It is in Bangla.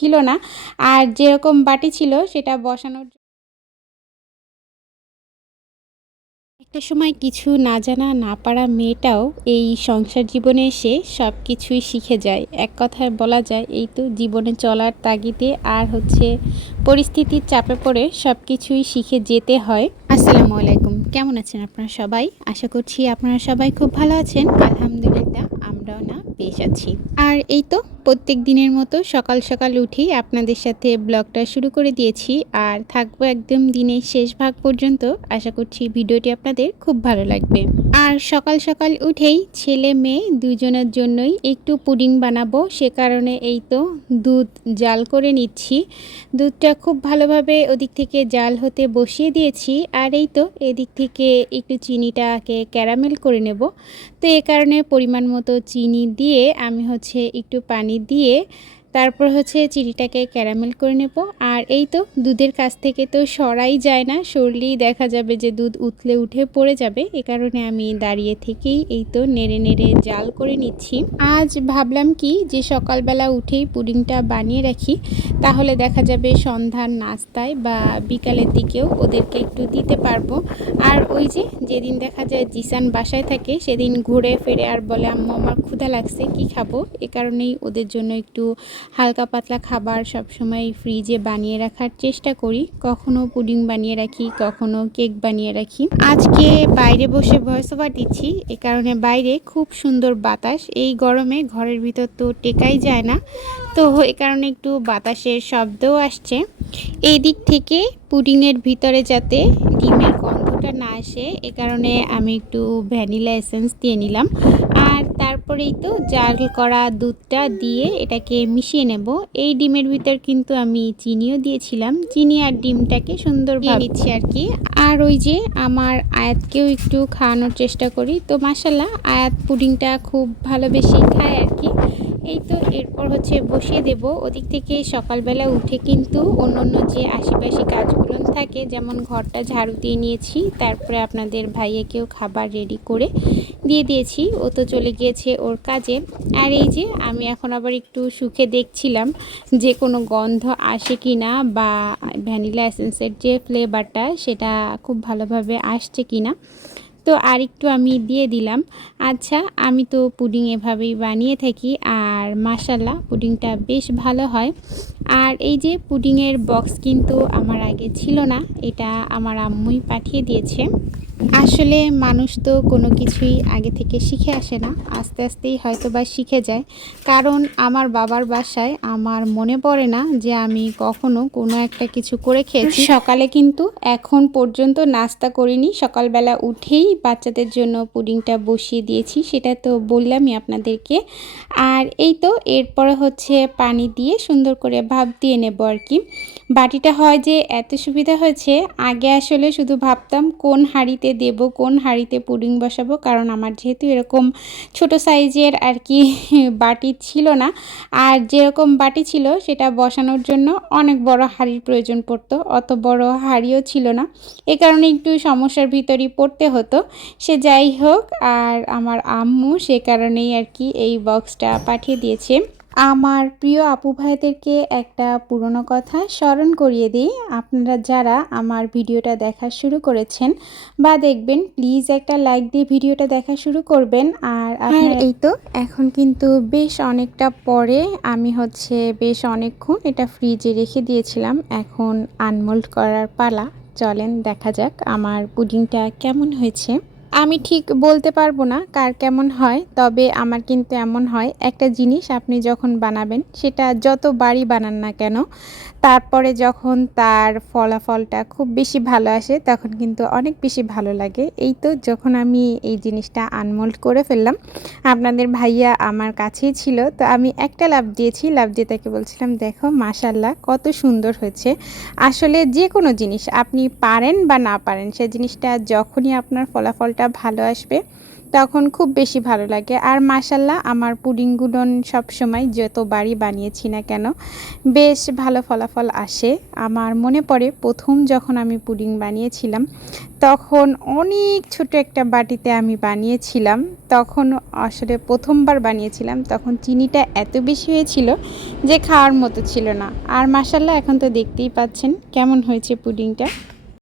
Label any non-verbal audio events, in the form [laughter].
ছিল না। আর যেরকম বাটি ছিল সেটা বসানোর একটা সময় কিছু না জানা, না পারা মেয়েটাও এই সংসার জীবনে এসে সব কিছুই শিখে যায়। এক কথায় বলা যায়, এই তো জীবনে চলার তাগিদে আর হচ্ছে পরিস্থিতির চাপে পড়ে সব কিছুই শিখে যেতে হয়। আসসালামু আলাইকুম, কেমন আছেন আপনারা সবাই? আশা করছি আপনারা সবাই খুব ভালো আছেন। আলহামদুলিল্লাহ, আমরাও না, বেশ আছি। আর এই তো প্রত্যেক দিনের মতো সকাল সকাল উঠেই আপনাদের সাথে ব্লগটা শুরু করে দিয়েছি। আর থাকব একদম দিনের শেষ ভাগ পর্যন্ত। আশা করছি ভিডিওটি আপনাদের খুব ভালো লাগবে। আর সকাল সকাল উঠেই ছেলে মেয়ে দুজনের জন্যই একটু পুডিং বানাবো। সে কারণে এই তো দুধ জাল করে নিচ্ছি। দুধটা খুব ভালোভাবে ওদিক থেকে জাল হতে বসিয়ে দিয়েছি। আর এই তো এদিক থেকে একটু চিনিটাকে ক্যারামেল করে নেব। তো এ কারণে পরিমাণ মতো চিনি দিয়ে আমি হচ্ছে একটু পানি দিয়ে তারপর হচ্ছে চিনিটাকে ক্যারামেল করে নেব। আর এই তো দুধের কাছ থেকে তো সরাই যায় না, সরলেই দেখা যাবে যে দুধ উতলে উঠে পড়ে যাবে। এ কারণে আমি দাঁড়িয়ে থেকেই এই তো নেড়ে নেড়ে জাল করে নিচ্ছি। আজ ভাবলাম কি যে সকালবেলা উঠেই পুডিংটা বানিয়ে রাখি। তাহলে দেখা যাবে সন্ধ্যার নাস্তায় বা বিকালের দিকেও ওদেরকে একটু দিতে পারব। আর ওই যে যেদিন দেখা যায় জিসান বাসায় থাকে, সেদিন ঘুরে ফিরে আর বলে, আম্মা, আমার ক্ষুধা লাগছে, কি খাব? এ কারণেই ওদের জন্য একটু হালকা পাতলা খাবার সবসময় ফ্রিজে বানিয়ে রাখার চেষ্টা করি। কখনো পুডিং বানিয়ে রাখি, কখনো কেক বানিয়ে রাখি। আজকে বাইরে বসে ভয়েস ওভার দিচ্ছি, এ কারণে বাইরে খুব সুন্দর বাতাস। এই গরমে ঘরের ভিতর তো টেকাই যায় না। তো এ কারণে একটু বাতাসের শব্দও আসছে। এই দিক থেকে পুডিংয়ের ভিতরে যাতে ডিমের গন্ধটা না আসে এ কারণে আমি একটু ভ্যানিলা এসেন্স দিয়ে নিলাম। আর তারপরেই তো জাল করা দুধটা দিয়ে এটাকে মিশিয়ে নেব। এই ডিমের ভিতর কিন্তু আমি চিনিও দিয়েছিলাম। চিনি আর ডিমটাকে সুন্দর নিচ্ছি আর কি। আর ওই যে আমার আয়াতকেও একটু খাওয়ানোর চেষ্টা করি। তো মাসাল্লাহ আয়াত পুডিংটা খুব ভালোবেসেই খায় আর কি। এই তো এরপর হচ্ছে বসিয়ে দেব। ওদিক থেকে সকালবেলা উঠে কিন্তু অন্য অন্য যে আশেপাশে কাজগুলো থাকে, যেমন ঘরটা ঝাড়ু দিয়ে নিয়েছি, তারপরে আপনাদের ভাইয়াকেও খাবার রেডি করে দিয়ে দিয়েছি। ও তো চলে গিয়েছে ওর কাজে। আর এই যে আমি এখন আবার একটু সুখে দেখছিলাম যে কোনো গন্ধ আসে কি না বা ভ্যানিলা এসেন্সের যে ফ্লেভারটা সেটা খুব ভালোভাবে আসছে কি না তো আর একটু আমি দিয়ে দিলাম। আচ্ছা আমি তো পুডিং এভাবেই বানিয়ে থাকি আর মাসাল্লাহ পুডিংটা বেশ ভালো হয়। আর এই যে পুডিংয়ের বক্স কিন্তু আমার আগে ছিল না, এটা আমার আম্মুই পাঠিয়ে দিয়েছে। আসলে মানুষ তো কোনো কিছুই আগে থেকে শিখে আসে না। আস্তে আস্তেই হয়তো বা শিখে যায়। কারণ আমার বাবার বাসায় আমার মনে পড়ে না যে আমি কখনো কোনো একটা কিছু করে খেয়েছি। সকালে কিন্তু এখন পর্যন্ত নাস্তা করিনি। সকালবেলা উঠেই বাচ্চাদের জন্য পুডিংটা বসিয়ে দিয়েছি, সেটা তো বললামই আপনাদেরকে। আর এই তো, এরপরে হচ্ছে পানি দিয়ে সুন্দর করে ভাব দিয়ে নেব আর কি। বাটিটা হয় যে এত সুবিধা হয়েছে, আগে আসলে শুধু ভাবতাম কোন হাঁড়িতে দেব, কোন হাঁড়িতে পুডিং বসাবো? কারণ আমার যেহেতু এরকম ছোট সাইজের আর কি [laughs] বাটি ছিল না। আর যেরকম বাটি ছিল, সেটা বসানোর জন্য অনেক বড় হাঁড়ির প্রয়োজন পড়তো। অত বড় হাঁড়িও ছিল না। এ কারণে একটু সমস্যার ভিতরই পড়তে হতো। সে যাই হোক, আর আমার আম্মু সে কারণেই আর কি এই বক্সটা পাঠিয়ে দিয়েছে। আমার প্রিয় আপু ভাইদেরকে একটা পুরনো কথা স্মরণ করিয়ে দিই। আপনারা যারা আমার ভিডিওটা দেখা শুরু করেছেন বা দেখবেন প্লিজ একটা লাইক দিয়ে ভিডিওটা দেখা শুরু করবেন। আর এই তো এখন কিন্তু বেশ অনেকটা পরে আমি হচ্ছে বেশ অনেকক্ষণ এটা ফ্রিজে রেখে দিয়েছিলাম। এখন আনমোল্ড করার পালা। চলেন দেখা যাক আমার পুডিংটা কেমন হয়েছে। আমি ঠিক বলতে পারব না কার কেমন হয়, তবে আমার কিন্তু এমন হয়। একটা জিনিস আপনি যখন বানাবেন, সেটা যত বাড়ি বানান না কেন তারপরে যখন তার ফলাফলটা খুব বেশি ভালো আসে, তখন কিন্তু অনেক বেশি ভালো লাগে। এই তো যখন আমি এই জিনিসটা আনমোল্ড করে ফেললাম, আপনাদের ভাইয়া আমার কাছেই ছিল। তো আমি একটা লাভ দিয়েছি লাভ দিয়ে তাকে বলছিলাম, দেখো মাশাল্লাহ কত সুন্দর হয়েছে। আসলে যে কোনো জিনিস, আপনি পারেন বা না পারেন, সে জিনিসটা যখনই আপনার ফলাফলটা ভালো আসবে তখন খুব বেশি ভালো লাগে। আর মাসাল্লাহ আমার পুডিংগুলো সবসময় যতবারই বানিয়েছি না কেন, বেশ ভালো ফলাফল আসে। আমার মনে পড়ে প্রথম যখন আমি পুডিং বানিয়েছিলাম, তখন অনেক ছোট একটা বাটিতে আমি বানিয়েছিলাম। তখন আসলে প্রথমবার বানিয়েছিলাম, তখন চিনিটা এত বেশি হয়েছিল যে খাওয়ার মতো ছিল না। আর মাসাল্লাহ এখন তো দেখতেই পাচ্ছেন কেমন হয়েছে পুডিংটা।